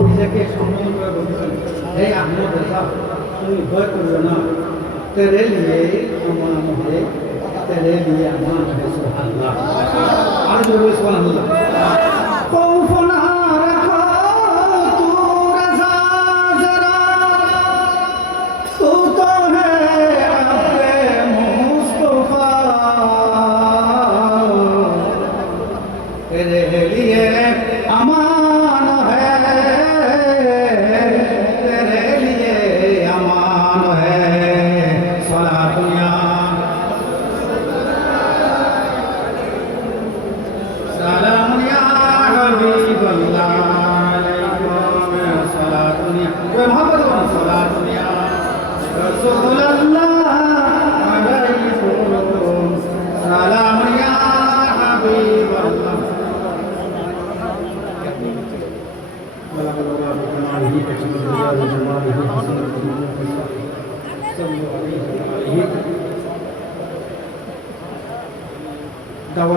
নিজেকে সম্মান করে বলছেন এই আহমদ তুমি ভয় করবে না। তেরে লিয়ে আমার মহে আর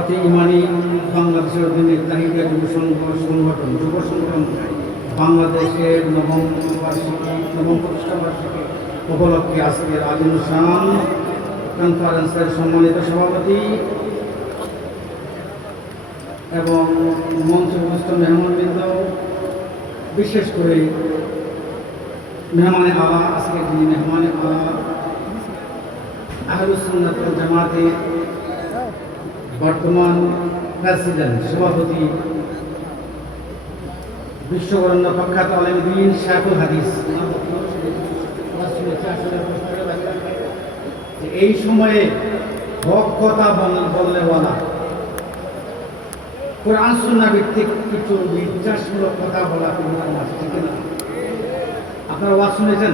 দাওয়াতে ইমানি বাংলাদেশের অধীনে তাহিদা যুব সংঘ সংগঠন, যুব সংগঠন বাংলাদেশের নবম বার্ষিকী, নবম প্রতিষ্ঠা বার্ষিকী উপলক্ষে আজকের আলিমুসান কনফারেন্সের সম্মানিত সভাপতি এবং মঞ্চ উপস্থিত মেহমানবৃন্দ, বিশেষ করে মেহমানে আলা আজকে যিনি মেহমানে আলা আহলুসুন্নাত ওয়াল জামাতের বর্তমান প্রেসিডেন্ট সভাপতি বিশ্ববরণ্য প্রখ্যাত আলমদিন শাহুল হাদিস। এই সময়ে হক কথা বল- কোরআন, সুন্না ভিত্তিক কিছু বিশ্বাসমূলক কথা বলা না? আপনারা ওয়াজ শুনেছেন?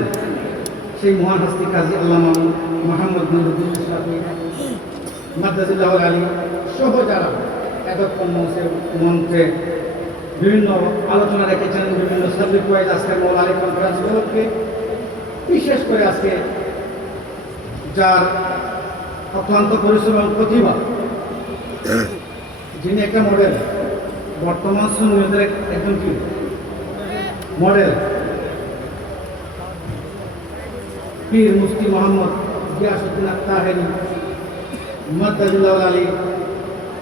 সেই মহান হস্তি কাজী আল্লামা মোহাম্মদ নুরুদ্দিন মাদ্রাজুল্লাহ আলী সহ যারা এতক্ষণ মঞ্চে মঞ্চে বিভিন্ন আলোচনা রেখেছেন বিভিন্ন সাবজেক্ট ওয়াইজ আজকের মৌল আলী কনফারেন্স বিশেষ করে আজকে যার অক্লান্ত পরিশ্রম এবং প্রতিভা, যিনি একটা মডেল বর্তমান এক- একজন কি? মডেল পীর মুফতি মোহাম্মদ গিয়াসুদ্দিন তাহেরি মদ্দাজুল্লাহ আলী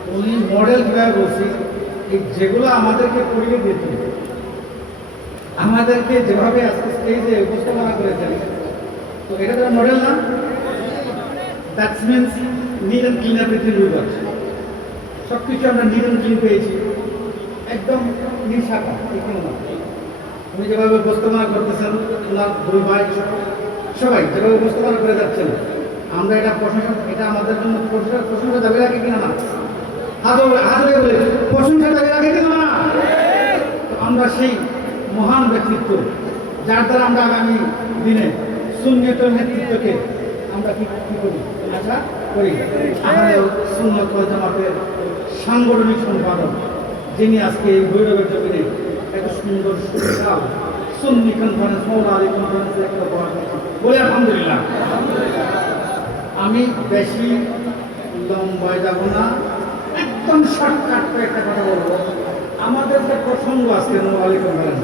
উনি মডেল কীভাবে বলছি যেগুলো আমাদেরকে পড়িয়ে দিত আমাদেরকে যেভাবে আজকে স্টেজে উপস্থাপনা করেছেন, তো এটা তো মডেল না? That's means need and cleaner পৃথিবীর রুইবার সব কিছু আমরা নিড অ্যান্ড ক্লিন পেয়েছি। একদম নিঃশাখা এখানে না। উনি যেভাবে উপস্থাপনা করতেছেন, ওনার দুই ভাই, সবাই যেভাবে উপস্থাপনা করে যাচ্ছেন, আমরা এটা প্রশাসন, এটা আমাদের জন্য প্রশংসা- প্রশংসা দাবি রাখে কিনা না। বলে আমরা সেই মহান ব্যক্তিত্ব, যার দ্বারা আমরা আগামী দিনে সুন্নত নেতৃত্বকে আমরা কি করি? আশা করি। আমাদের জামাতের সাংগঠনিক সম্পাদক, যিনি আজকে এই ভৈরবের জমিনে এত সুন্দর সুবিশাল সুন্নি কনফারেন্স মৌলা আলী একটা বড় বলে আলহামদুলিল্লাহ। আমি বেশি লম্বায় যাব না। একদম শর্টকাট একটা কথা বলব। আমাদের যে প্রসঙ্গ কনফারেন্স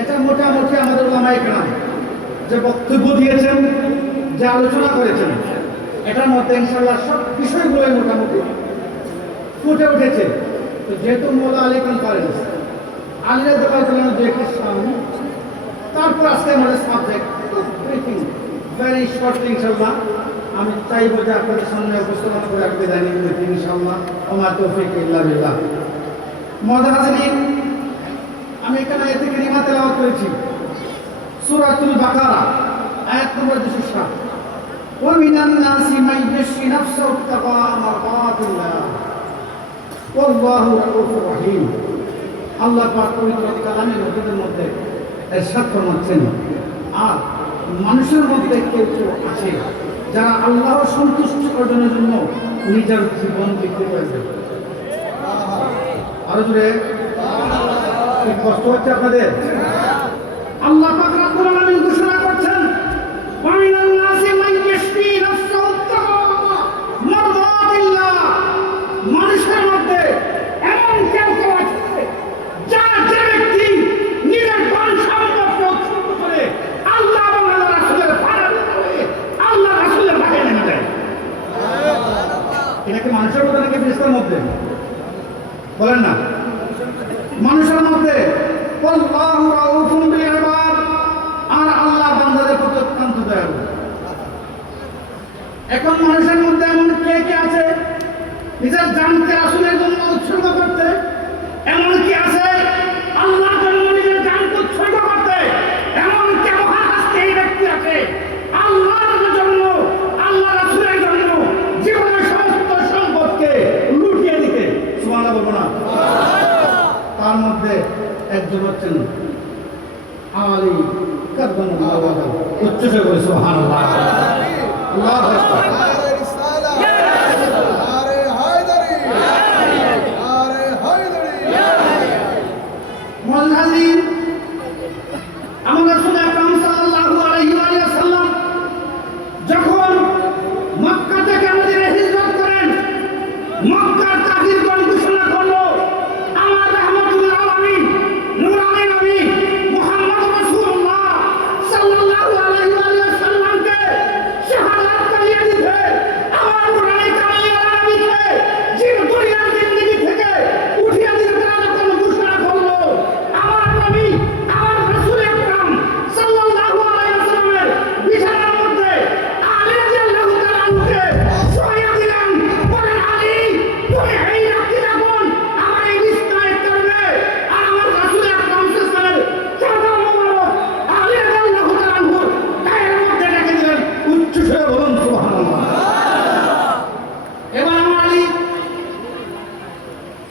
এটা মোটামুটি আমাদের কেরাম যে বক্তব্য দিয়েছেন, যে আলোচনা করেছেন, এটার মধ্যে ইনশাল্লাহ সব বিষয়গুলোই মোটামুটি ফুটে উঠেছে। তো যেহেতু মোলা আলী কনফারেন্স আলিয়া দেওয়াল দেখে সামনে তারপর আজকে আমাদের সাবজেক্ট ভেরি শর্ট ইনশাল্লাহ আমি চাইবো যে আপনাদের সামনে উপস্থাপনা করে রাখতে জানি ইনশাল্লাহ আমার তৌফিক ইল্লা বিল্লাহ মজা হাসিন আমি এখানে এ থেকে রিমা তেলাওয়াত করেছি সূরাতুল বাকারা আয়াত নম্বর 207 ومن الناس من يشري نفسه ابتغاء مرضات الله والله رؤوف رحيم আল্লাহ পাক পবিত্র কালামে নবীদের মধ্যে এরশাদ ফরমাচ্ছেন আর মানুষের মধ্যে কেউ কেউ আছে যারা আল্লাহর সন্তুষ্টি অর্জনের জন্য নিজের জীবন বিক্রি করেছেন দেয় আরও জুড়ে কষ্ট হচ্ছে আপনাদের? আল্লাহ মধ্যে। বলেন না। মানুষের মধ্যে আর আল্লাহ এখন মানুষের মধ্যে এমন কে কে আছে? নিজের জানতে আসলে জন্য উৎসর্গ করতে এমন কি আছে জমাচ্ছেন আলী কারবান উচ্চ করে সুবহানাল্লাহ। আল্লাহু আকবার।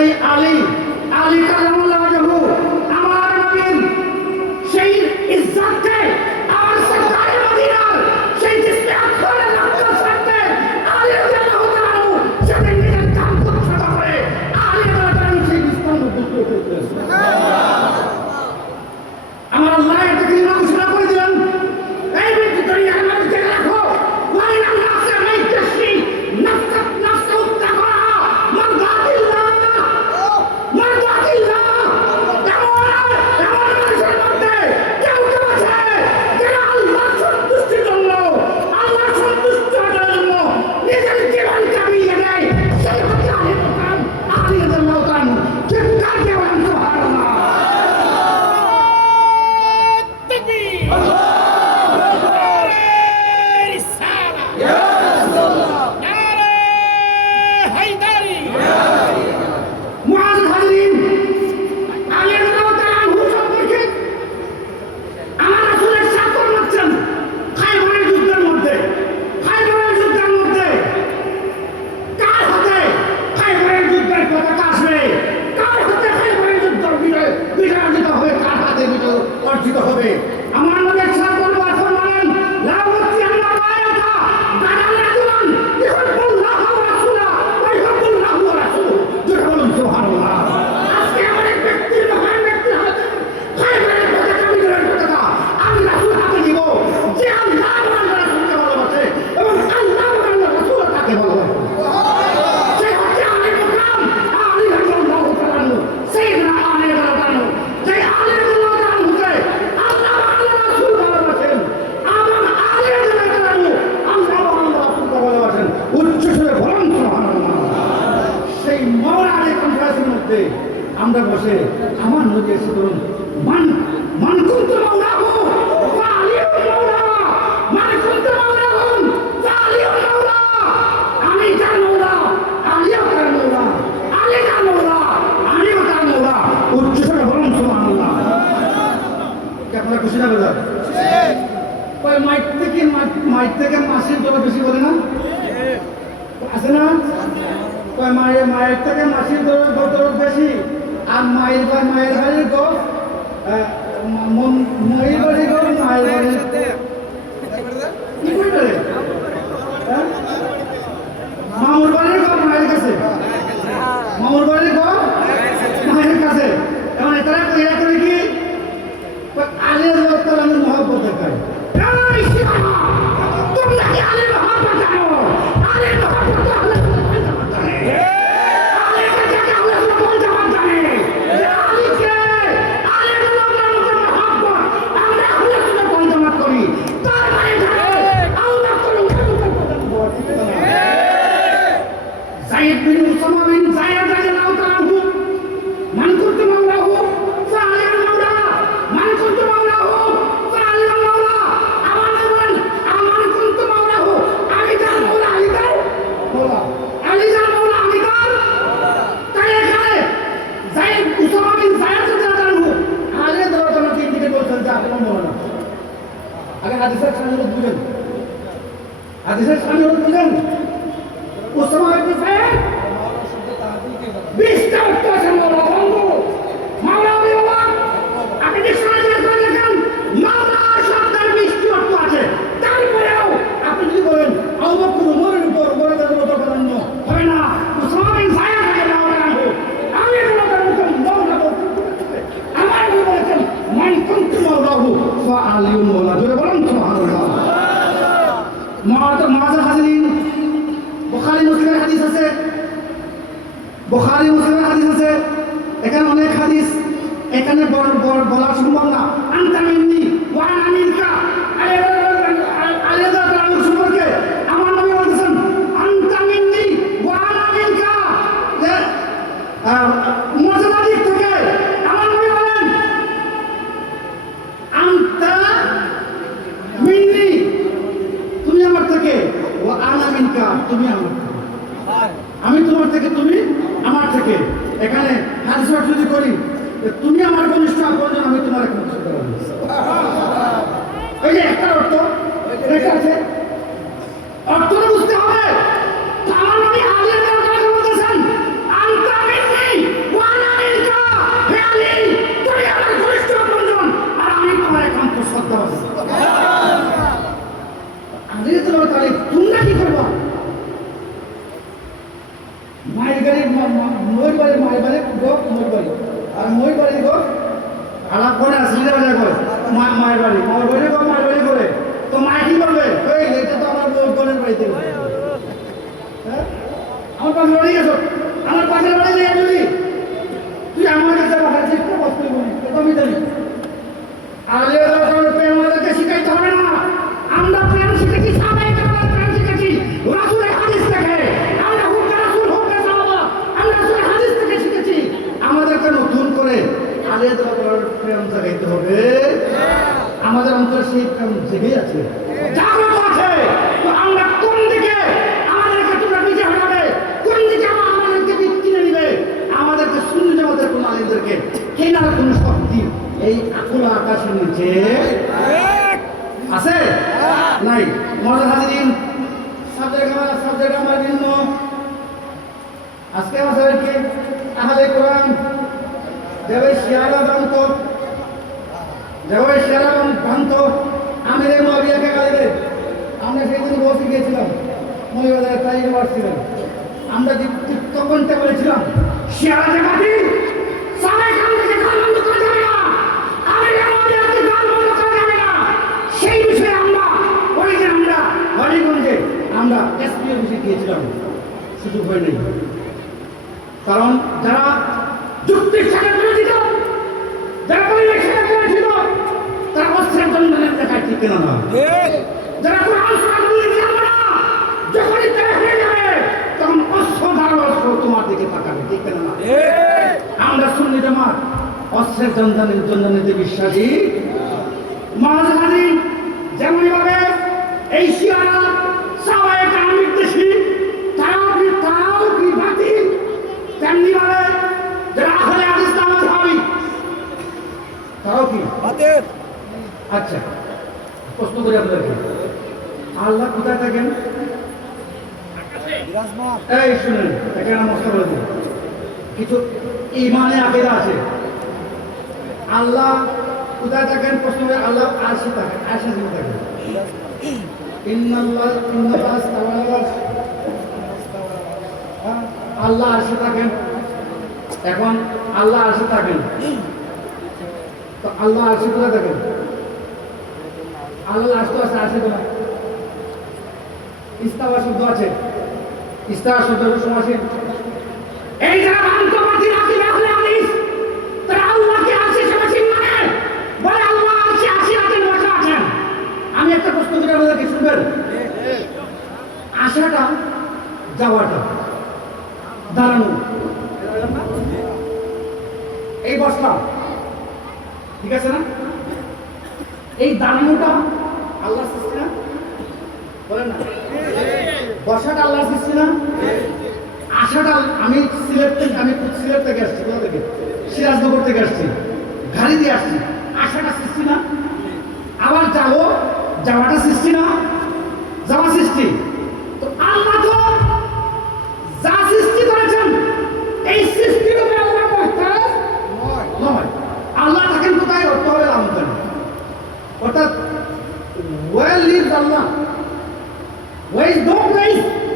সেটাই আলী। আমরা বসে আমার নদী এসে ধরুন মান মান হাদিসের স্বামী হলো কি জানেন ওসামা বিশটা দেবে শিয়ারা বান্ত দেবে শিয়ারা বান্ত আমি রে মবিয়াকে কাজে আমরা সেই বসে গিয়েছিলাম। মহিবাজারে তাই ইউনিভার্সিটি আমরা যে তখন বলেছিলাম, শিয়ারা জামাতি সেই বিষয়ে আমরা আমরা হরিগঞ্জে আমরা কারণ যারা যুক্তির সাথে ঠিক না যারা কোরআন না যখনই তারা হয়ে যাবে তখন অস্ত্র ধারণ অস্ত্র তোমার দিকে তাকাবে ঠিক না আমরা শুনলি জামাত, অস্ত্রের জন্দানের নিতে বিশ্বাসী। মাঝখানে যেমন আল্লাহ কোথায় থাকেন? এই শুনেন, এখানে মশলা বলে কিছু ইমানে আগে আছে। আল্লাহ কোথায় থাকেন? প্রশ্ন করে আল্লাহ আসে থাকে আসে দিন থাকেন আল্লাহ আসে থাকেন। এখন আল্লাহ আসে থাকেন। তো আল্লাহ আসে কোথায় থাকেন? আল্লাহ আসতে আসে আসে কোথায়? ইস্তাওয়া শব্দ আছে। ইস্তাওয়া শব্দ সমাসীন এই যারা Where lives Allah? Where is no place?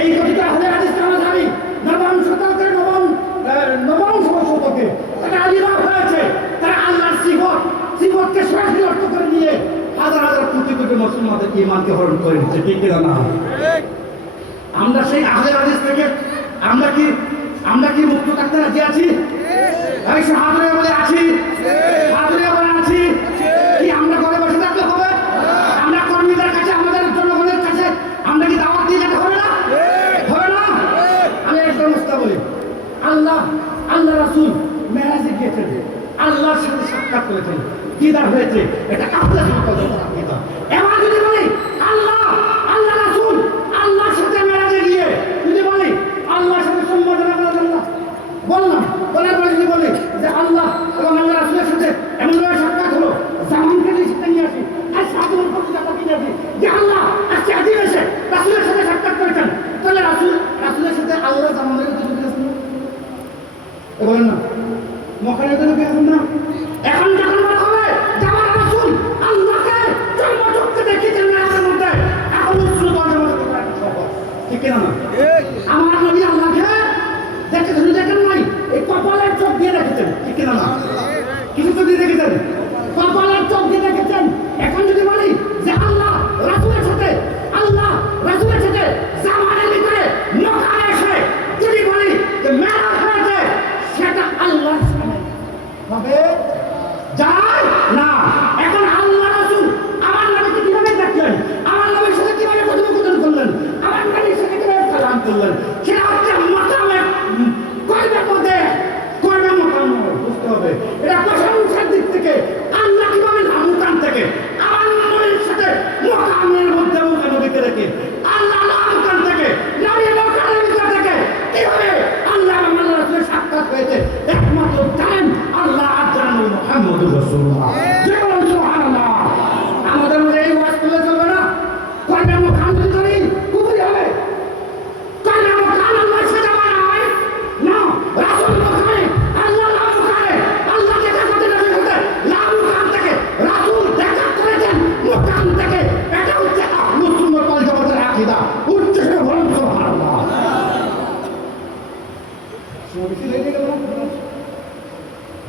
এই কবিতা হলে হাদিস জানি নবম শতকে নবম নবম শতকে তারা আলিবাব হয়েছে। তারা আল্লাহর সিফত, সিফতকে সরাসরি অর্থ করে নিয়ে হাজার হাজার কোটি কোটি মুসলমানদের ইমানকে হরণ করে নিচ্ছে ঠিক কিনা না? আমরা সেই আহলে হাদিস থেকে আমরা কি আমরা কি মুক্ত থাকতে রাজি আছি? আমি সাহায্য বলে আছি। সাহায্য আল্লাহর সাথে সাক্ষাৎ করেছেন দিদার হয়েছে। এটা কাপড়ের সাথে আল্লাহ আল্লাহ সাক্ষাৎ হলো জামানকে নিয়ে আসি যে আল্লাহ, আজকে আদি এসে রাসুলের সাথে সাক্ষাৎ করেছেন। তাহলে রাসুল, রাসুলের সাথে আল্লাহ জামানের কিছু না। মখানের জন্য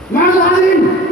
Maar sila, hindi!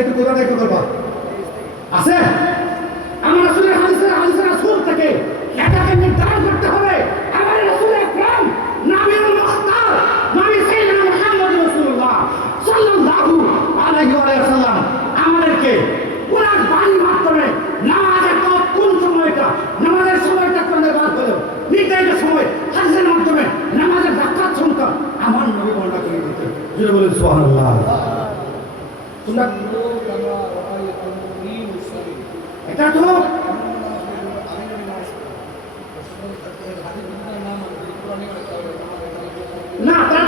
একটু কোথা থেকে করবা আছে? nata